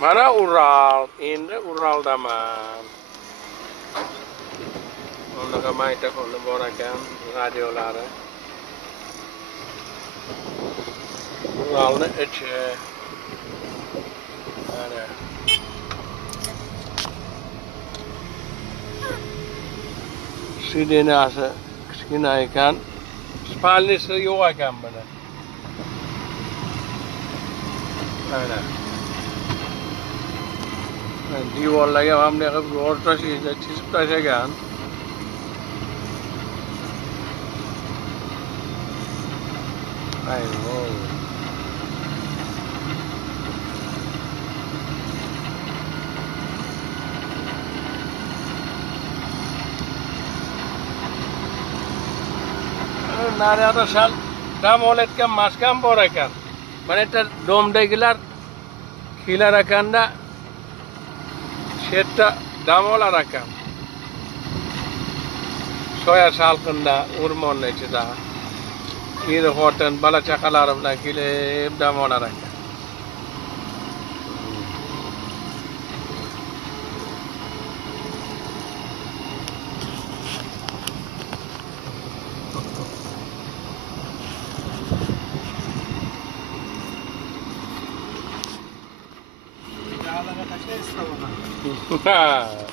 Mana Ural, endi Uraldaman. Unaqa magnitofoni bor ekan, radiolari. Uralni ichi. Mana. Sidenasi kichkina ekan. Spalnisi yo'q ekan buni. Mana. Devorlarga ham bunday qilib o'rtasiga chizib tashlagan. Ayvon. Naryoqda sal dam olayotgan maskan bor ekan. Mana yerda domdagilar kelar ekanda shu yerda dam olar ekan. Soya salqinda, o'rmonning ichida. Er xotin bola chaqalari bilan kelib dam olar ekan. Dağlara kaçta istavana? Ha.